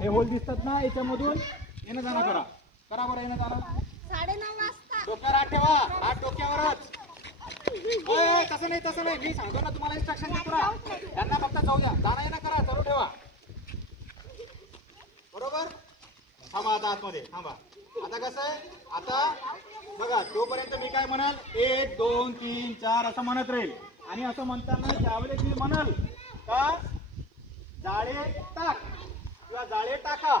हे होल दिसतात ना याच्यामधून? येणं जाणं करा. करा बरं येणं जाणं. साडेनऊ वाजता. डोक्यावर हात ठेवा. हात डोक्यावरच. ओय, तसं नाही तसं नाही. मी सांगतो ना तुम्हाला इन्स्ट्रक्शन देतो ना. त्यांना फक्त जाऊ द्या जाणं येणं करा. चालू ठेवा. बरोबर? थांबा आता आतमध्ये. थांबा. आता कसं आहे? आता बघा तोपर्यंत मी काय म्हणाल? एक दोन तीन चार असं म्हणत राहील. आणि असं म्हणताना ज्यावेळेस मी म्हणाल का? जाळे टाक किंवा जाळे टाका.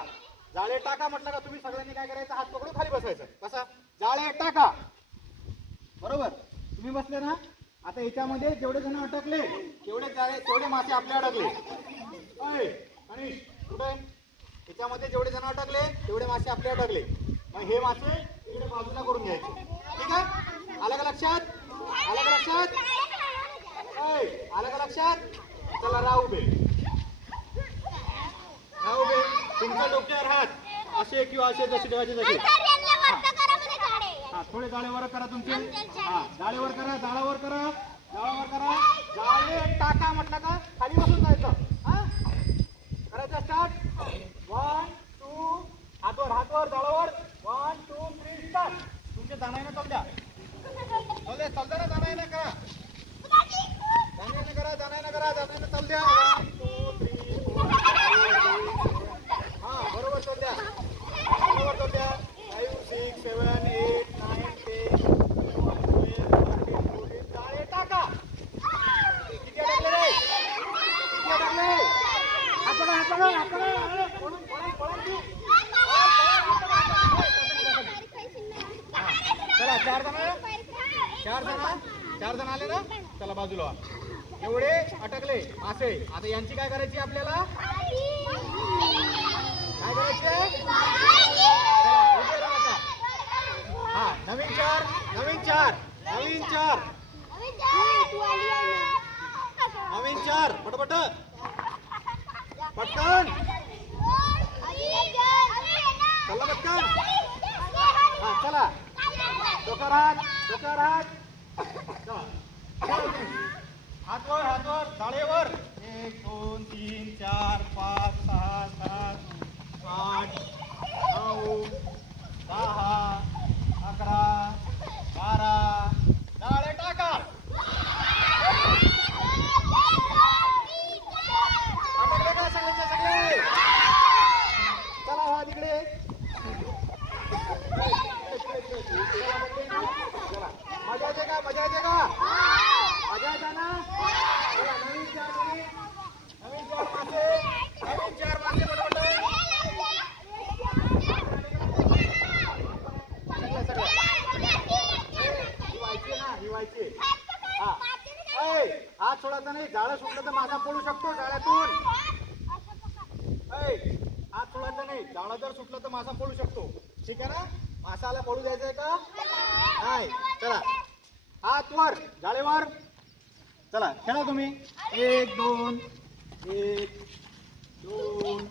जाळे टाका म्हटलं का तुम्ही सगळ्यांनी काय करायचं? हात पकडून खाली बसायचं. कसा? जाळे टाका. बरोबर? तुम्ही बसले ना? आता याच्यामध्ये जेवढे जण अटकले तेवढे जाळे तेवढे मासे आपले अडकले. अय, कुठे याच्यामध्ये जेवढे जण अटकले तेवढे मासे आपले अटकले. मग हे मासे इकडे बाजूला करून घ्यायचे. ठीक आहे? आलं का लक्षात? आलं का लक्षात? अय, आलं का लक्षात? चला राहू बे राहू बे तुमच्या डोक्यावर हात. असे किंवा असे जसे ठेवायचे तसे. सर यांना वरती करा म्हणे झाडे. हा थोडे जाळे वर करा तुमचे. हा जाळे वर करा जाळावर करा जाळावर करा. जाळे टाका म्हटलं का? खाली बसून जायचं. हा? करायचं स्टार्ट वन टू हातवर हातवर जाळावर वन टू थ्री स्टार्ट तुमचे जाण्याने चाल द्या. चाल द्या चालतं ना जाण्याने करा जाण्याने करा जाण्याने करा जाण्याने चाल द्या वन टू थ्री हा बरोबर चाल द्या बरोबर चाल द्या five six seven eight nine ten जाळे टाका किती अडकले रे किती अडकले हात पकडा हात पकडा हात पकडा अरे, पळून पळून पळून तू. चला चार जण चार जण चार जण आले ना? चला बाजूला व्हा. एवढे अटकले मासे आता यांची काय करायची आपल्याला? काय करायचे हा नवीन चार नवीन चार नवीन चार. नवीन चार पटपट. पटकन. चला पटकन. हा चला. डोकारात डोकारात डोक्यावर हात चला. वर हात वर जाळेवर एक दोन तीन चार पाच सहा सात आठ नऊ दहा अकरा बारा जाळे टाका अटकले का सगळ्यांचे सगळे चला हा तिकडे चला. मजा येते का मजा येते का मजा येते ना चला, नवीन चार मुली, नवीन चार मासे नवीन चार मासे पटपट. सगळे, सगळे. ए, ही व्हायची ना ही व्हायची हा ऐ, हात सोडायचा नाही जाळं सुटलं तर माझा पडू शकतो जाळ्यातून ऐ, हात सोडायचा नाही जाळा जर सुटलं तर मासा पडू शकतो. ठीक आहे ना? मासाला पडू द्यायचंय का? नाही. चला. हात वर जाळेवर. चला खेळा तुम्ही. एक दोन एक दोन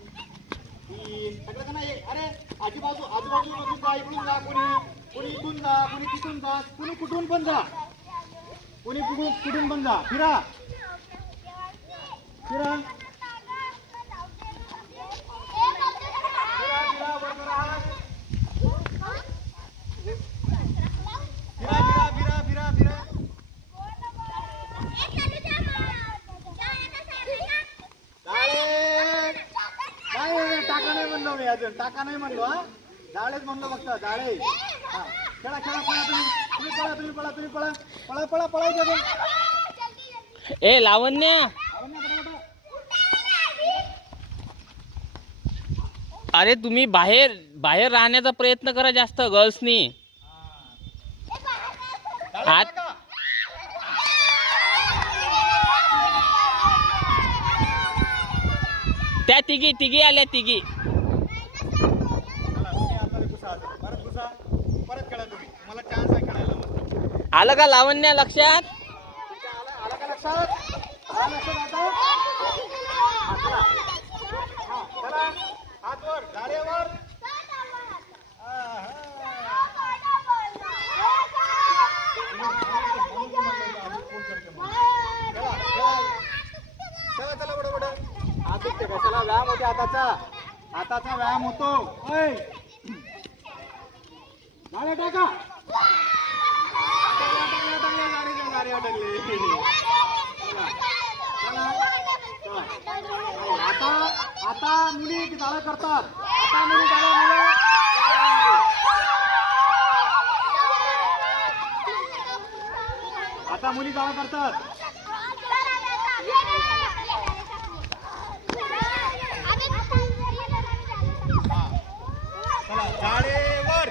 तीन. सगळं का नाही? अरे आजूबाजू आजूबाजू बाजू जा इकडून जा कुणी. कुणी इथून जा कुणी तिथून जा कुणी कुठून पण जा. कुणी कुठून कुठून पण जा. फिरा. फिरा फिरा वर करा हात. फिरा फिरा फिरा फिरा फिरा जाळे काय टाका नाही म्हणलो मी अजून. टाका नाही म्हणलो हा? जाळेच म्हणलो फक्त जाळे. हा. खेळा खेळा पळा तुम्ही. तुम्ही पळा तुम्ही पळा तुम्ही पळा. पळा पळा पळायचं अजून ए लावण्या? अरे तुम्ही बाहेर बाहेर राहण्याचा प्रयत्न करा जास्त गर्ल्सनी. आत-. त्या तिघी तिघी आल्या तिघी चला, तुम्ही आता घुसा आता. परत घुसा परत खेळा तुम्ही मला चान्स आहे खेळायला मस्त आलं का लावण्या लक्षात तुमच्या आलं आलं का लक्षात आलं लक्षात आता हा, चला हा, चला हात वर जाळेवर हा, हा. चला चला चला चला बडा आलं हात दुखते का चला जा मोठ्या हाताचा हाताचा व्यायाम होतो टाका अटकले, अटकले, अटकले, जाळे, जाळे अटकले. चला, चला, चला. आता आता मुली जाळं करतात आता मुली जाळं मुलं आता मुली जाळं करतात चला जाळेवर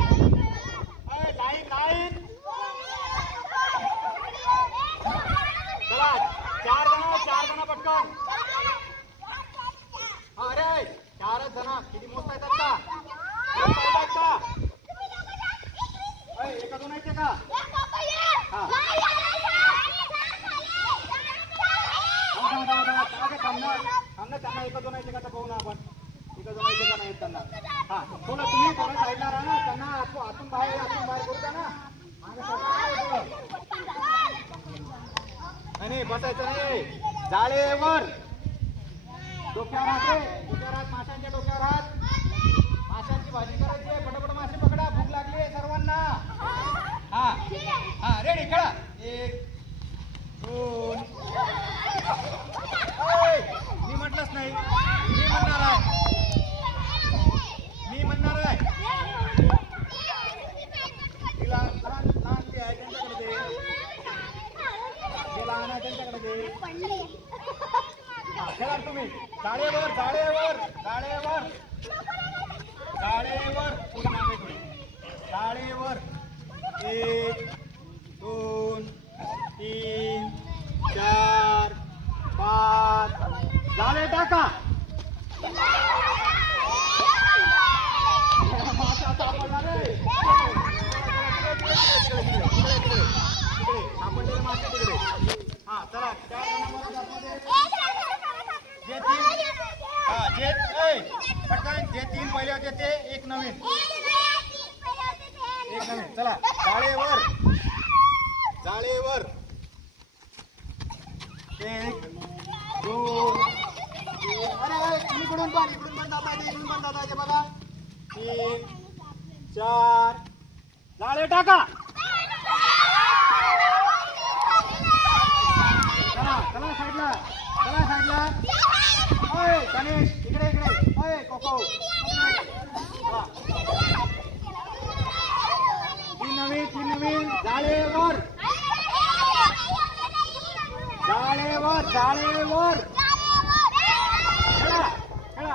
ओय, लाईन लाईन चला चार जण चार पटकन अरे चारच जण किती मोजता येतात का? का? एका दोन येते का ना. त्यांना एका दोन येते का तर पाहू ना आपण. एका दोन येते का नाही त्यांना. हा थोडं तुम्ही थोडं साईडला राहा ना. त्यांना आतून बाहेर आतून बाहेर करू द्या ना. आणि बसायचं नाही. जाळेवर. डोक्यावर हात रे. डोक्यावर हात माशांच्या डोक्यावर हात. माशांची भाजी करायची आहे. फटाफट मासे पकडा. भूक लागली आहे सर्वांना. हा. हा रेडी खेळा. एक दोन ओय, मी म्हटलंच नाही मी म्हणणार आहे मी म्हणणार आहे ती लहान लहान लहान जी आहे त्यांच्याकडे दे जे लहान आहे त्यांच्याकडे दे हा, खेळा तुम्ही जाळेवर जाळेवर जाळेवर जाळेवर थोडी मागे थोडी. जाळेवर एक दोन तीन चार पाच जाळे टाका मासा सापडला रे. तिकडे, तिकडे, तिकडे, तिकडे, तिकडे. तिकडे, सापडलेले मासे तिकडे. हा चला चार जणांमध्ये आतमध्ये. जे तीन हा जे ए, पटकन जे तीन पहिले होते ते एक नवीन. एक नवीन. चला जाळेवर. जाळेवर. एक दोन अरे अरे इकडून पण इकडून पण जाता येते इकडून पण जाता येते बघा. तीन चार. जाळे टाका. चला चला साईडला. चला साईडला. ओय गणेश इकडे इकडे. ओय कोको. हा. तीन नवीन तीन नवीन. जाळेवर. जाळेवर जाळेवर. खेळा खेळा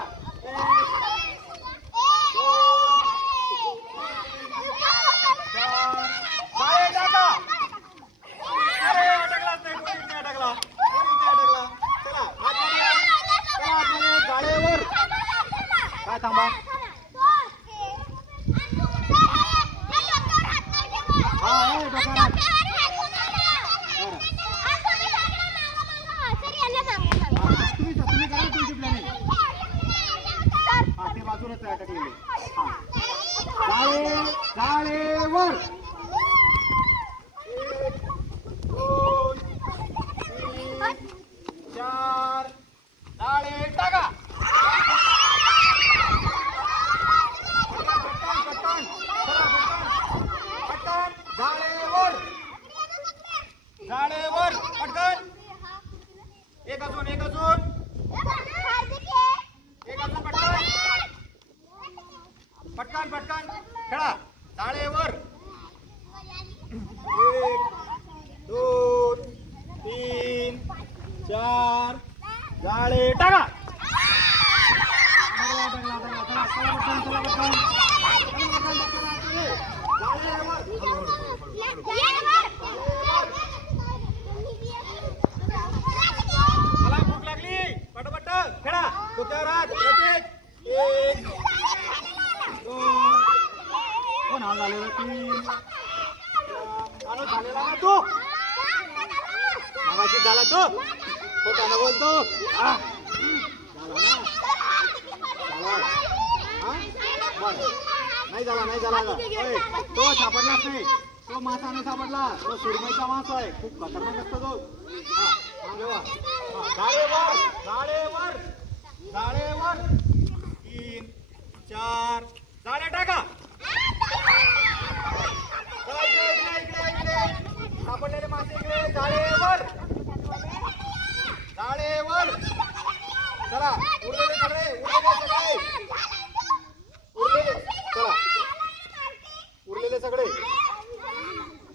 अरे अटकलाच नाही कोणीच नाही अटकला कोणीच नाही अटकला चला आतमध्ये या. चला आतमध्ये जाळेवर काय थांबा हा हे डोक्यावर हात. हा, तुम्ही तुम्ही करा तुमची प्लॅनिंग हा ते बाजूलाच आहे अटकलेले हा जाळे जाळेवर एक दोन तीन चार जाळे टाका पटकन, पटकन. चला, पटकन. पटकन. जाळेवर जाळेवर पटकन एक अजून एक अजून एक अजून पटकन पटकन पटकन खेळा जाळेवर एक दोन तीन चार जाळे टाका अरे, टाकला, टाकला, चला, चला, पटकन, चला, पटकन. चला, पटकन, पटकन, आतमध्ये. जाळेवर. मला भूक लागली पटपट खेळा डोक्यावर हात प्रत्येक एक दोन कोण हा झालेला तीन चार. अरे झालेला ना तू मागाशी झाला तो खोटानं बोलतो हा झाला ना झाला हा बरं नाही झाला नाही झाला. ओय, तो सापडलाच नाही. तो मासा नाही सापडला. तो सुरमईचा मासा आहे. खूप खतरनाक असतो तो. हा हा, घेवा. हा, जाळेवर जाळेवर तीन चार जाळे टाका चला इकडे इकडे इकडे इकडे सापडलेले मासे इकडे जाळेवर जाळेवर चला उरलेले सगळे उरलेले सगळे उरलेले चला उरलेले सगळे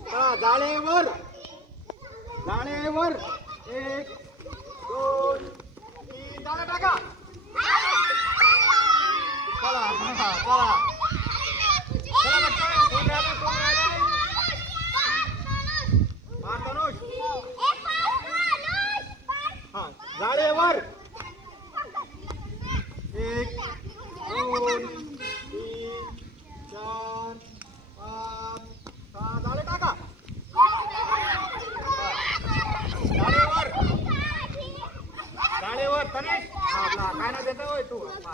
चला जाळेवर जाळेवर एक दोन तीन जाळे टाका। चला चला। चला चला लटकन. कोण राहिलं, कोण राहिलं? हा, तनुष हा जाळेवर एक दोन तीन चार पाच सहा जाळे टाका जाळेवर जाळेवर तनेश काय नाही देत होय तू. हा.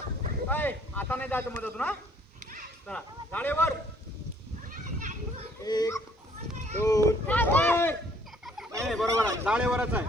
अय, आता नाही जायचं मदत ना चला जाळेवर एक दोन नाही नाही, बरोबर आहे. जाळेवरच आहे.